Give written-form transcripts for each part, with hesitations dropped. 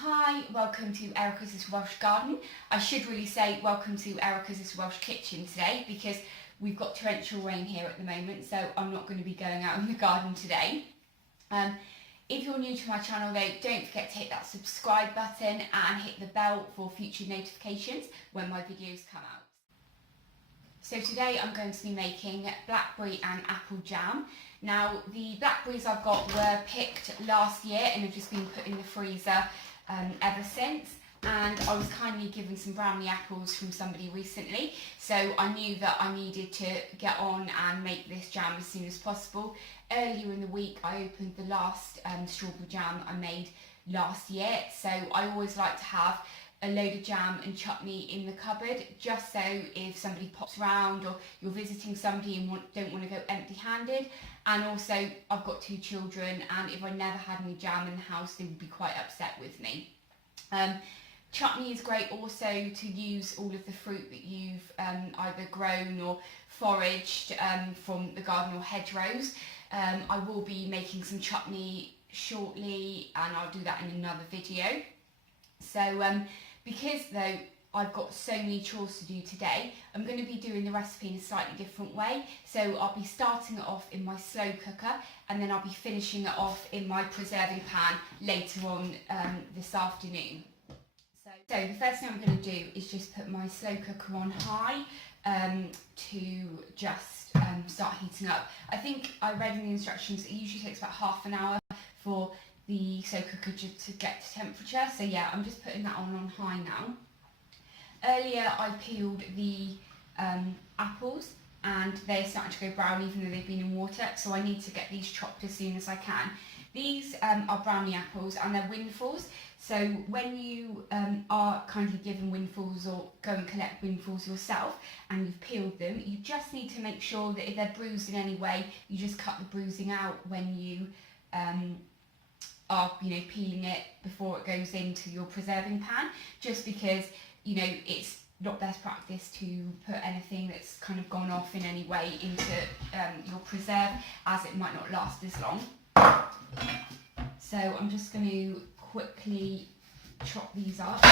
Hi, welcome to Erica's Welsh Garden. I should really say welcome to Erica's Welsh Kitchen today because we've got torrential rain here at the moment, so I'm not going to be going out in the garden today. If you're new to my channel though, don't forget to hit that subscribe button and hit the bell for future notifications when my videos come out. So today I'm going to be making Blackberry and Apple Jam. Now the blackberries I've got were picked last year and have just been put in the freezer ever since, and I was kindly given some brownie apples from somebody recently, so I knew that I needed to get on and make this jam as soon as possible. Earlier in the week I opened the last strawberry jam I made last year, so I always like to have a load of jam and chutney in the cupboard, just so if somebody pops around or you're visiting somebody and don't want to go empty-handed. And also I've got 2 children, and if I never had any jam in the house they would be quite upset with me. Chutney is great also to use all of the fruit that you've either grown or foraged from the garden or hedgerows. I will be making some chutney shortly and I'll do that in another video. So because though I've got so many chores to do today, I'm going to be doing the recipe in a slightly different way. So I'll be starting it off in my slow cooker and then I'll be finishing it off in my preserving pan later on this afternoon. So the first thing I'm going to do is just put my slow cooker on high to just start heating up. I think I read in the instructions it usually takes about half an hour for the slow cooker to get to temperature. So yeah, I'm just putting that on high now. Earlier I peeled the apples and they're starting to go brown even though they've been in water, so I need to get these chopped as soon as I can. These are brownie apples and they're windfalls, so when you are kindly given windfalls or go and collect windfalls yourself and you've peeled them, you just need to make sure that if they're bruised in any way, you just cut the bruising out when you are peeling it before it goes into your preserving pan, just because it's not best practice to put anything that's kind of gone off in any way into your preserve, as it might not last as long. So I'm just going to quickly chop these up.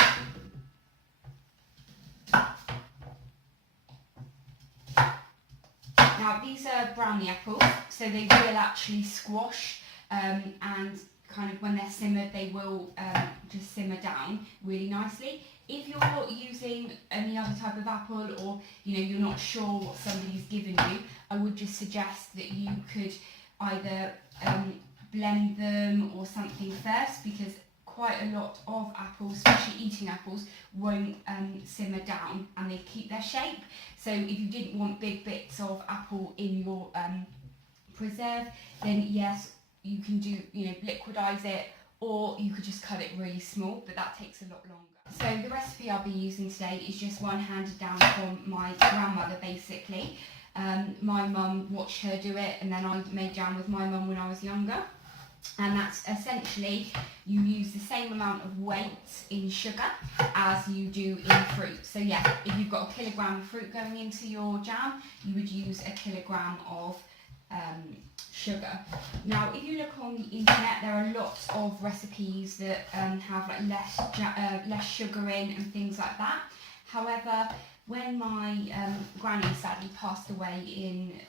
Now these are brownie apples, so they will actually squash and kind of when they're simmered they will just simmer down really nicely. If you're using any other type of apple or you're not sure what somebody's given you, I would just suggest that you could either blend them or something first, because quite a lot of apples, especially eating apples, won't simmer down and they keep their shape. So if you didn't want big bits of apple in your preserve, then yes, you can do liquidize it, or you could just cut it really small, but that takes a lot longer. So the recipe I'll be using today is just one handed down from my grandmother basically. My mum watched her do it, and then I made jam with my mum when I was younger. And that's essentially, you use the same amount of weight in sugar as you do in fruit. So yeah, if you've got 1 kilogram of fruit going into your jam, you would use 1 kilogram of sugar. Now if you look on the internet, there are lots of recipes that have like less sugar in and things like that. However, when my granny sadly passed away in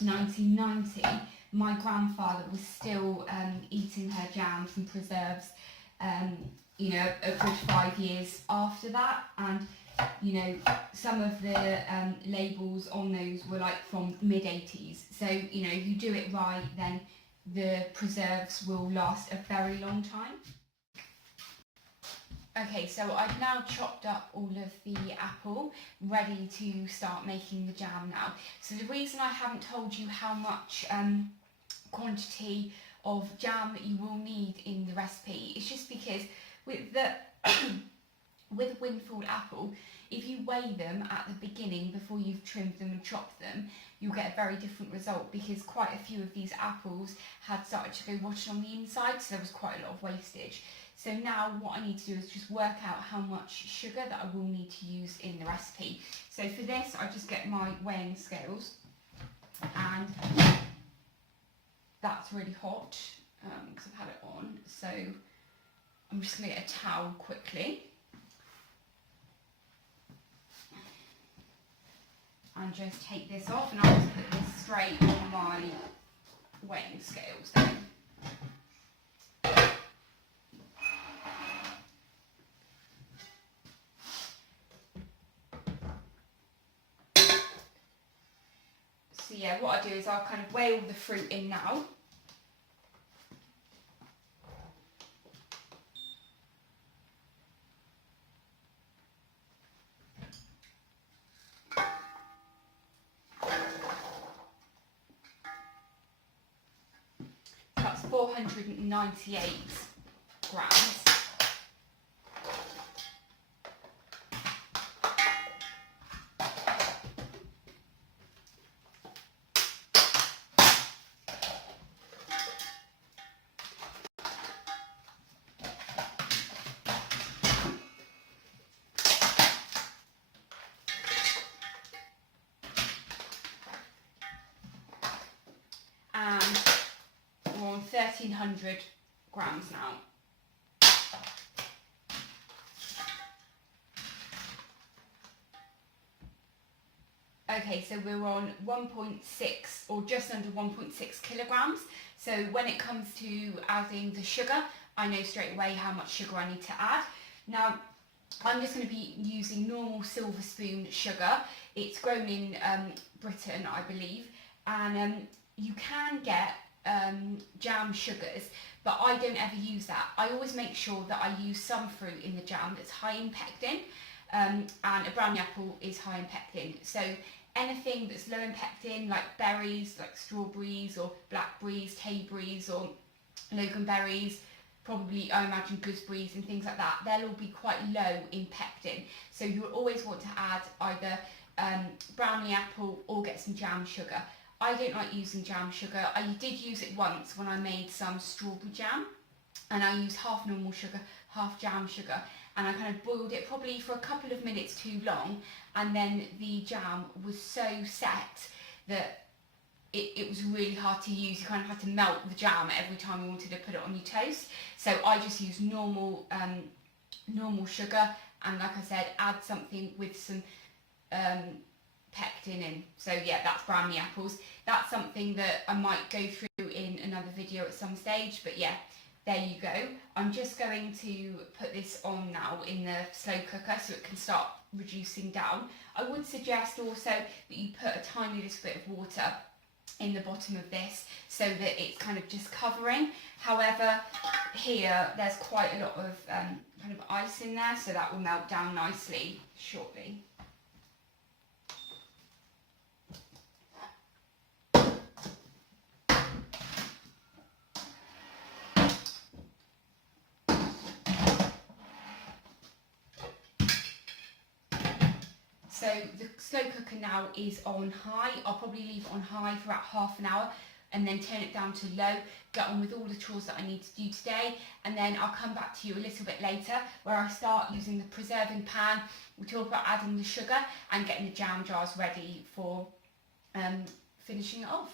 1990, my grandfather was still eating her jams and preserves a good 5 years after that, and some of the labels on those were like from mid-80s. So if you do it right, then the preserves will last a very long time. Okay, so I've now chopped up all of the apple, ready to start making the jam now. So the reason I haven't told you how much quantity of jam that you will need in the recipe is just because with the with a windfall apple, if you weigh them at the beginning before you've trimmed them and chopped them, you'll get a very different result, because quite a few of these apples had started to go rotten on the inside, so there was quite a lot of wastage. So now what I need to do is just work out how much sugar that I will need to use in the recipe. So for this I just get my weighing scales, and that's really hot because I've had it on, so I'm just going to get a towel quickly and just take this off, and I'll just put this straight on my weighing scales then. So yeah, what I do is I'll kind of weigh all the fruit in now. That's 498 grams. And we're on 1300 grams now. Okay, so we're on 1.6 or just under 1.6 kilograms. So when it comes to adding the sugar, I know straight away how much sugar I need to add. Now, I'm just going to be using normal silver spoon sugar. It's grown in Britain, I believe, and you can get jam sugars, but I don't ever use that. I always make sure that I use some fruit in the jam that's high in pectin, and a brownie apple is high in pectin. So anything that's low in pectin, like berries, like strawberries or blackberries, tayberries or loganberries, probably I imagine gooseberries and things like that, they'll all be quite low in pectin. So you'll always want to add either brownie apple or get some jam sugar. I don't like using jam sugar. I did use it once when I made some strawberry jam, and I used half normal sugar, half jam sugar, and I kind of boiled it probably for a couple of minutes too long, and then the jam was so set that it was really hard to use. You kind of had to melt the jam every time you wanted to put it on your toast. So I just used normal sugar, and like I said, add something with some pectin in. So yeah, that's brownie apples. That's something that I might go through in another video at some stage, but yeah, there you go. I'm just going to put this on now in the slow cooker so it can start reducing down. I would suggest also that you put a tiny little bit of water in the bottom of this so that it's kind of just covering. However, here there's quite a lot of kind of ice in there, so that will melt down nicely shortly. So the slow cooker now is on high. I'll probably leave it on high for about half an hour and then turn it down to low, get on with all the chores that I need to do today, and then I'll come back to you a little bit later where I start using the preserving pan. We'll talk about adding the sugar and getting the jam jars ready for finishing it off.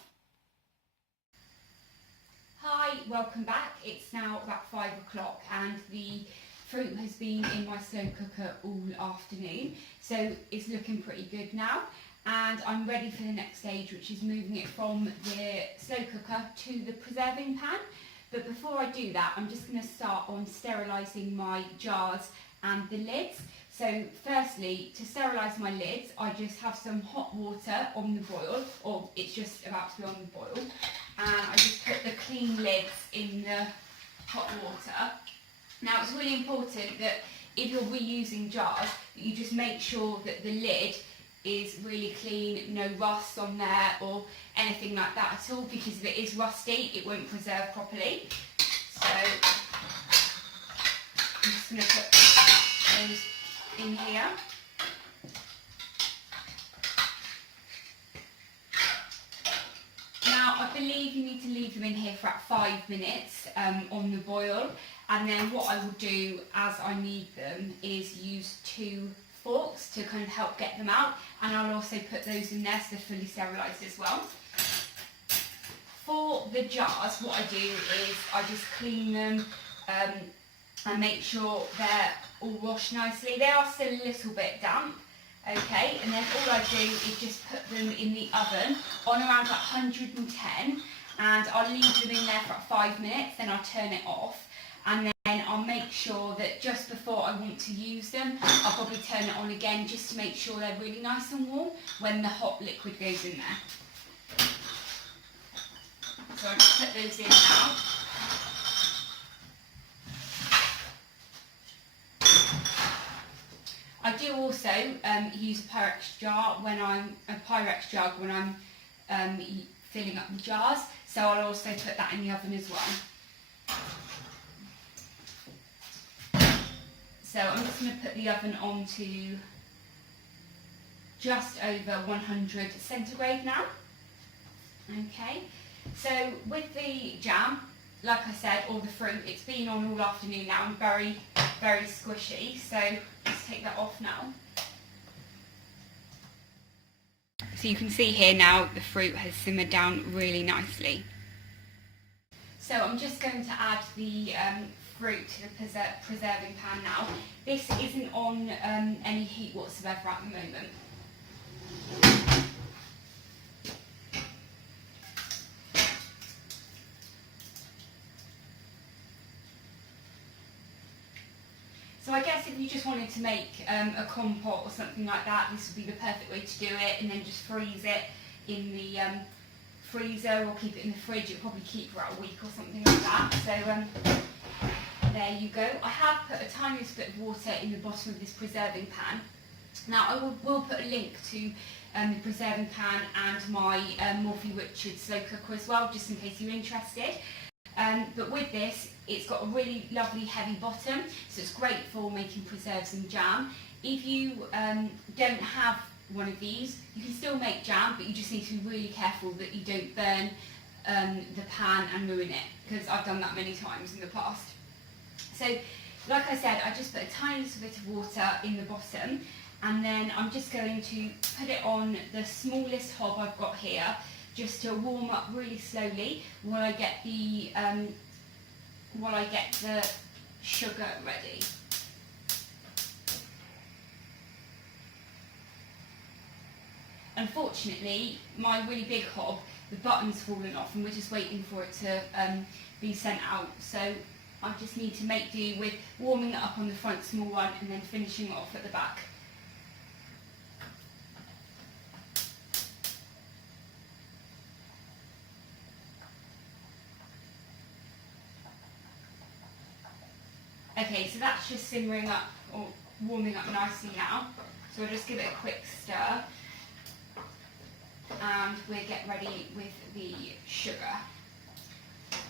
Hi, welcome back. It's now about 5 o'clock and the fruit has been in my slow cooker all afternoon, so it's looking pretty good now, and I'm ready for the next stage, which is moving it from the slow cooker to the preserving pan. But before I do that, I'm just going to start on sterilising my jars and the lids. So firstly, to sterilise my lids, I just have some hot water on the boil, or it's just about to be on the boil, and I just put the clean lids in the hot water. Now it's really important that if you're reusing jars, that you just make sure that the lid is really clean, no rust on there or anything like that at all, because if it is rusty, it won't preserve properly. So I'm just going to put those in here. Now I believe you need to leave them in here for about 5 minutes on the boil. And then what I will do as I need them is use 2 forks to kind of help get them out, and I'll also put those in there so they're fully sterilised as well. For the jars, what I do is I just clean them and make sure they're all washed nicely. They are still a little bit damp, okay, and then all I do is just put them in the oven on around 110, and I'll leave them in there for 5 minutes, then I'll turn it off, and then I'll make sure that just before I want to use them, I'll probably turn it on again just to make sure they're really nice and warm when the hot liquid goes in there. So I'll just put those in now. I do also use a Pyrex jug when I'm filling up the jars, so I'll also put that in the oven as well. So I'm just going to put the oven on to just over 100 centigrade now. Okay, so with the jam, like I said, or the fruit, it's been on all afternoon now and very, very squishy, so let's take that off now. So you can see here now the fruit has simmered down really nicely. So I'm just going to add the fruit to the preserving pan now. This isn't on any heat whatsoever at the moment. So I guess if you just wanted to make a compote or something like that, this would be the perfect way to do it, and then just freeze it in the freezer or keep it in the fridge. It'll probably keep for a week or something like that. So there you go. I have put a tiny little bit of water in the bottom of this preserving pan. Now I will put a link to the preserving pan and my Morphy Richards slow cooker as well, just in case you're interested. But with this, it's got a really lovely heavy bottom, so it's great for making preserves and jam. If you don't have one of these, you can still make jam, but you just need to be really careful that you don't burn the pan and ruin it, because I've done that many times in the past. So, like I said, I just put a tiny little bit of water in the bottom, and then I'm just going to put it on the smallest hob I've got here, just to warm up really slowly while I get the sugar ready. Unfortunately, my really big hob, the button's fallen off, and we're just waiting for it to be sent out. So I just need to make do with warming it up on the front small one and then finishing it off at the back. Okay, so that's just simmering up or warming up nicely now. So I'll just give it a quick stir, and we'll get ready with the sugar.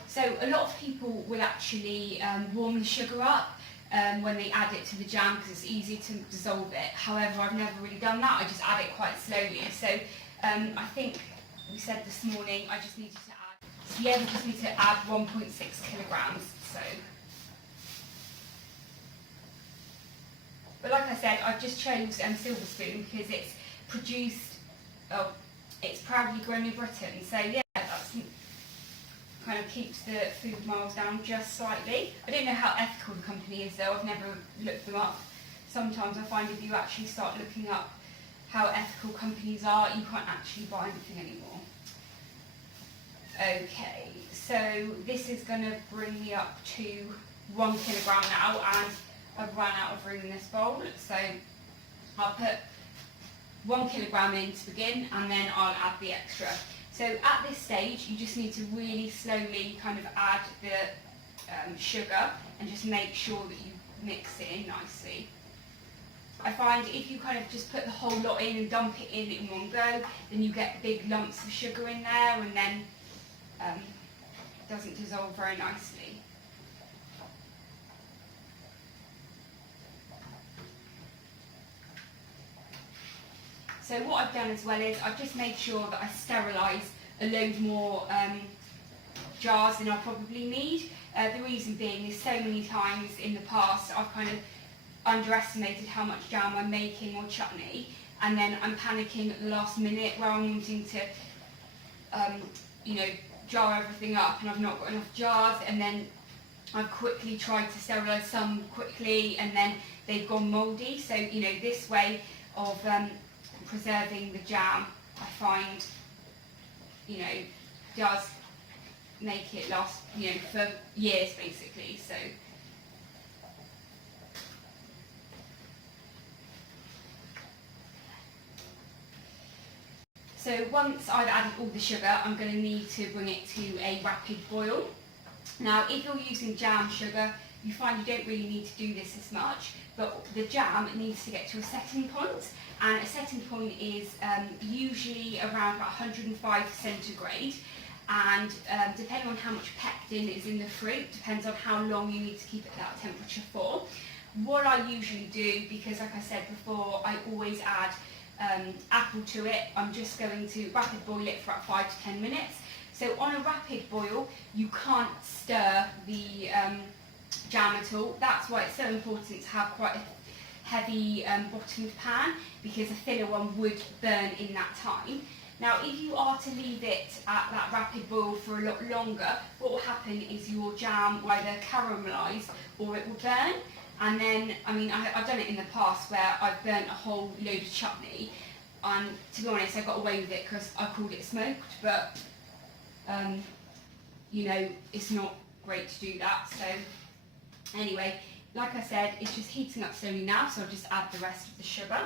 So a lot of people will actually warm the sugar up when they add it to the jam, because it's easy to dissolve it. However, I've never really done that. I just add it quite slowly. So I think we said this morning I just needed to add, so yeah, we just need to add 1.6 kilograms. So. But like I said, I've just chose Silver Spoon because it's produced, it's proudly grown in Britain. So yeah, that's kind of keeps the food miles down just slightly. I don't know how ethical the company is though, I've never looked them up. Sometimes I find if you actually start looking up how ethical companies are, you can't actually buy anything anymore. Okay, so this is going to bring me up to 1 kilogram now, and I've run out of room in this bowl, so I'll put 1 kilogram in to begin, and then I'll add the extra. So at this stage, you just need to really slowly kind of add the sugar and just make sure that you mix it in nicely. I find if you kind of just put the whole lot in and dump it in one go, then you get big lumps of sugar in there, and then it doesn't dissolve very nicely. So what I've done as well is I've just made sure that I sterilise a load more jars than I'll probably need. The reason being is so many times in the past I've kind of underestimated how much jam I'm making or chutney, and then I'm panicking at the last minute where I'm wanting to jar everything up and I've not got enough jars, and then I've quickly tried to sterilise some quickly and then they've gone mouldy. So, you know, this way of preserving the jam, I find, you know, does make it last, you know, for years basically. So once I've added all the sugar, I'm going to need to bring it to a rapid boil. Now, if you're using jam sugar, you find you don't really need to do this as much, but the jam needs to get to a setting point, and a setting point is usually around about 105 centigrade, and depending on how much pectin is in the fruit, depends on how long you need to keep it at that temperature for. What I usually do, because like I said before, I always add apple to it, I'm just going to rapid boil it for about 5 to 10 minutes. So on a rapid boil, you can't stir the jam at all. That's why it's so important to have quite a heavy bottomed pan, because a thinner one would burn in that time. Now, if you are to leave it at that rapid boil for a lot longer, what will happen is your jam will either caramelise or it will burn. And then, I mean, I've done it in the past where I've burnt a whole load of chutney, and to be honest, I got away with it because I called it smoked, but you know, it's not great to do that. So anyway, like I said, it's just heating up slowly now, so I'll just add the rest of the sugar.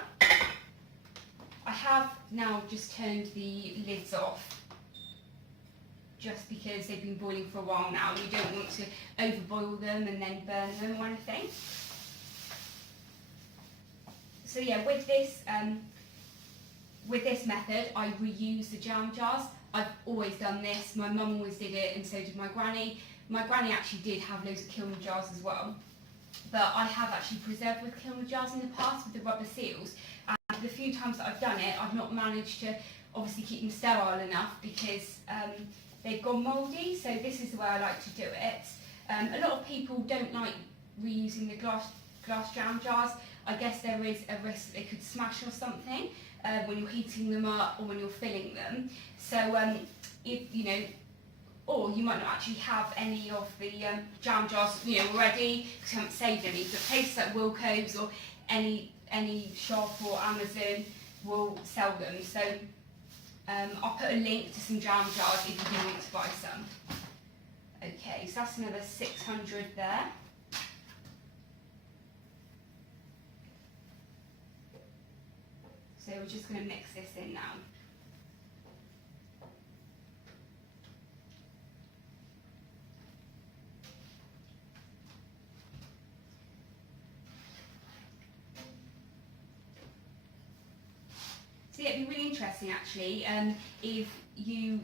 I have now just turned the lids off, just because they've been boiling for a while now, and you don't want to overboil them and then burn them or anything. So yeah, with this method, I reuse the jam jars. I've always done this. My mum always did it, and so did my granny. My granny actually did have loads of kiln jars as well, but I have actually preserved with kiln jars in the past with the rubber seals. And the few times that I've done it, I've not managed to obviously keep them sterile enough because they've gone mouldy. So this is the way I like to do it. A lot of people don't like reusing the glass jam jars. I guess there is a risk that they could smash or something when you're heating them up or when you're filling them. So if you know, or you might not actually have any of the jam jars, you know, already because you haven't saved any. But places like Wilko's or any shop or Amazon will sell them. So I'll put a link to some jam jars if you do want to buy some. Okay, so that's another 600 there. So we're just going to mix this in now. So yeah, it'd be really interesting actually if you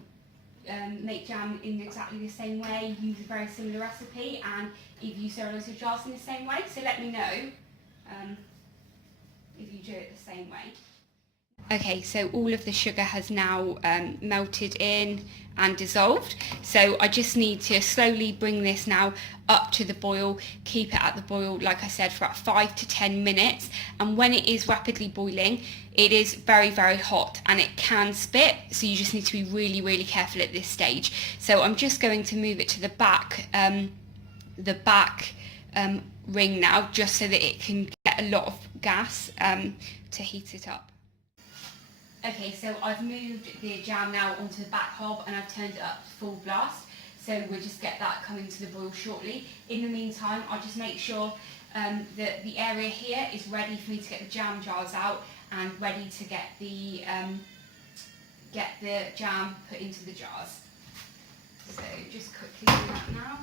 make jam in exactly the same way, use a very similar recipe, and if you sterilise your jars in the same way. So let me know if you do it the same way. Okay, so all of the sugar has now melted in and dissolved. So I just need to slowly bring this now up to the boil, keep it at the boil, like I said, for about 5 to 10 minutes. And when it is rapidly boiling, it is very, very hot and it can spit. So you just need to be really, really careful at this stage. So I'm just going to move it to the back ring now, just so that it can get a lot of gas to heat it up. Okay, so I've moved the jam now onto the back hob and I've turned it up to full blast. So we'll just get that coming to the boil shortly. In the meantime, I'll just make sure that the area here is ready for me to get the jam jars out and ready to get the jam put into the jars. So just quickly do that now.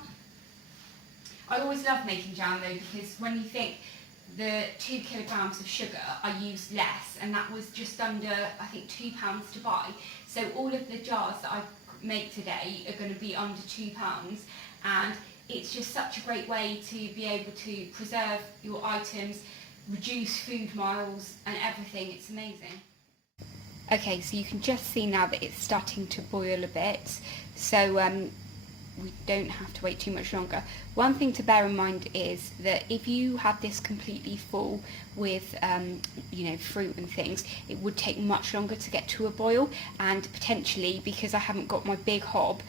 I always love making jam though, because when you think the 2 kilograms of sugar, I used less, and that was just under, I think, £2 to buy. So all of the jars that I make today are going to be under £2, and it's just such a great way to be able to preserve your items, reduce food miles and everything. It's amazing. Okay, so you can just see now that it's starting to boil a bit, so we don't have to wait too much longer. One thing to bear in mind is that if you had this completely full with you know, fruit and things, it would take much longer to get to a boil, and potentially, because I haven't got my big hob,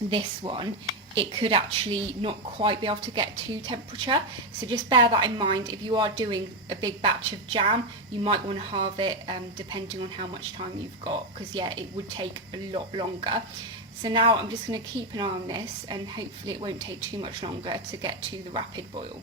this one, it could actually not quite be able to get to temperature. So just bear that in mind. If you are doing a big batch of jam, you might want to halve it depending on how much time you've got, because yeah, it would take a lot longer. So now I'm just going to keep an eye on this, and hopefully it won't take too much longer to get to the rapid boil.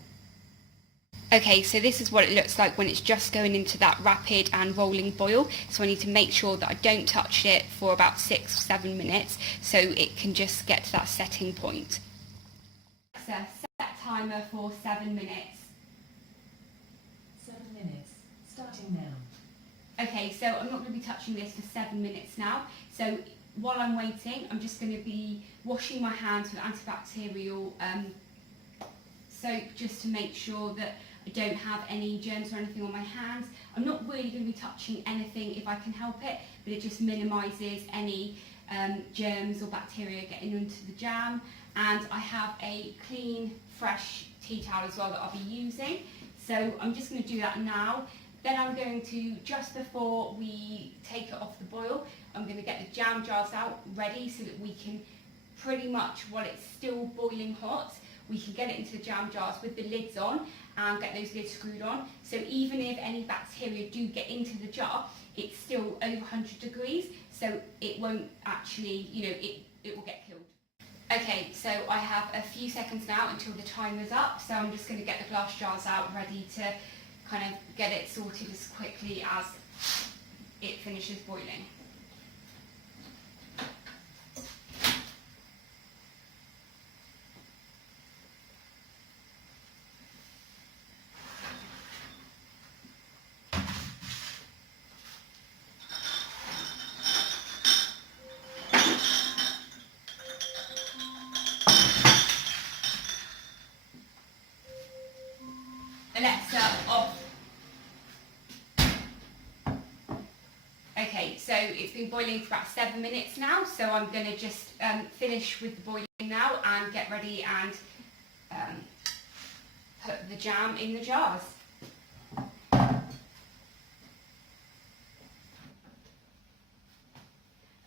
Okay, so this is what it looks like when it's just going into that rapid and rolling boil. So I need to make sure that I don't touch it for about 6-7 minutes, so it can just get to that setting point. Alexa, set timer for 7 minutes. 7 minutes, starting now. Okay, so I'm not going to be touching this for 7 minutes now. So while I'm waiting, I'm just going to be washing my hands with antibacterial soap, just to make sure that I don't have any germs or anything on my hands. I'm not really going to be touching anything if I can help it, but it just minimises any germs or bacteria getting into the jam. And I have a clean, fresh tea towel as well that I'll be using. So I'm just going to do that now. Then I'm going to, just before we take it off the boil, I'm going to get the jam jars out ready so that we can pretty much, while it's still boiling hot, we can get it into the jam jars with the lids on and get those lids screwed on. So even if any bacteria do get into the jar, it's still over 100 degrees, so it won't actually, it will get killed. Okay, so I have a few seconds now until the timer's up, so I'm just going to get the glass jars out ready to kind of get it sorted as quickly as it finishes boiling. Alexa, off. Okay, so it's been boiling for about 7 minutes now, so I'm going to just finish with the boiling now and get ready and put the jam in the jars.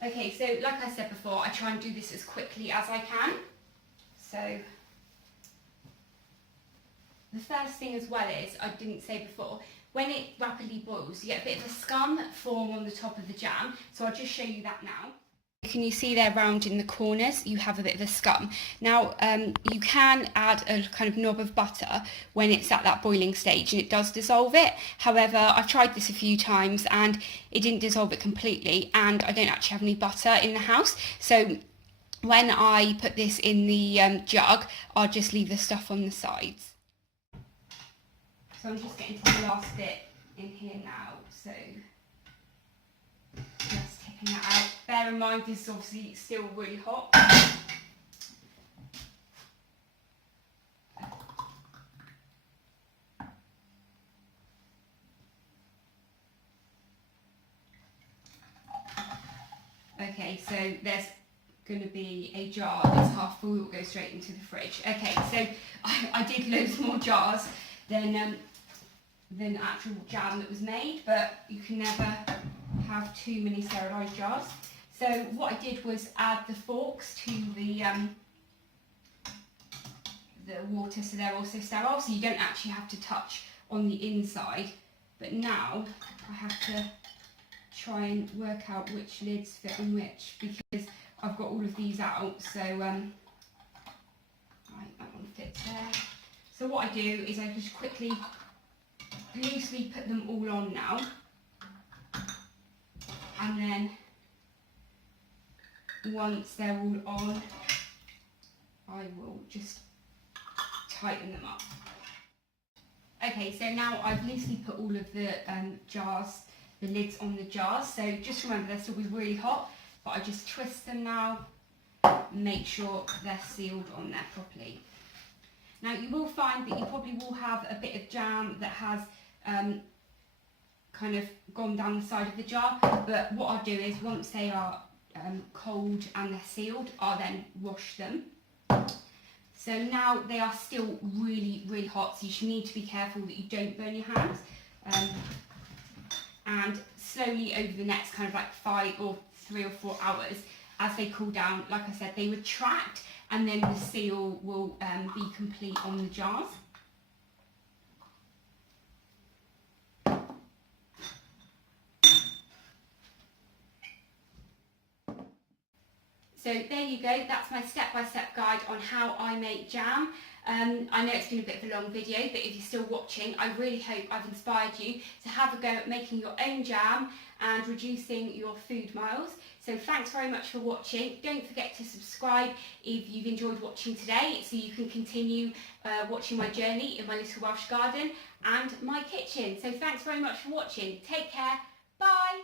Okay, so like I said before, I try and do this as quickly as I can. So the first thing as well is, I didn't say before, when it rapidly boils, you get a bit of a scum form on the top of the jam. So I'll just show you that now. Can you see there round in the corners, you have a bit of a scum. Now, you can add a kind of knob of butter when it's at that boiling stage, and it does dissolve it. However, I've tried this a few times and it didn't dissolve it completely, and I don't actually have any butter in the house. So when I put this in the jug, I'll just leave the stuff on the sides. So I'm just getting to the last bit in here now, so just taking that out. Bear in mind this is obviously still really hot. Okay, so there's going to be a jar that's half full that will go straight into the fridge. Okay, so I did loads more jars than actual jam that was made, but you can never have too many sterilised jars. So what I did was add the forks to the water, so they're also sterile, so you don't actually have to touch on the inside. But now I have to try and work out which lids fit on which, because I've got all of these out, so right, that one fits there. So what I do is I just quickly loosely put them all on now, and then once they're all on, I will just tighten them up. Okay, so now I've loosely put all of the jars, the lids on the jars, so just remember they'll still be really hot, but I just twist them now, make sure they're sealed on there properly. Now you will find that you probably will have a bit of jam that has kind of gone down the side of the jar, but what I'll do is once they are cold and they're sealed, I'll then wash them. So now they are still really, really hot, so you should need to be careful that you don't burn your hands. And slowly over the next kind of like 3 or 4 hours, as they cool down, like I said, they retract and then the seal will be complete on the jars. So there you go, that's my step-by-step guide on how I make jam. I know it's been a bit of a long video, but if you're still watching, I really hope I've inspired you to have a go at making your own jam and reducing your food miles. So thanks very much for watching. Don't forget to subscribe if you've enjoyed watching today, so you can continue watching my journey in my little Welsh garden and my kitchen. So thanks very much for watching. Take care. Bye.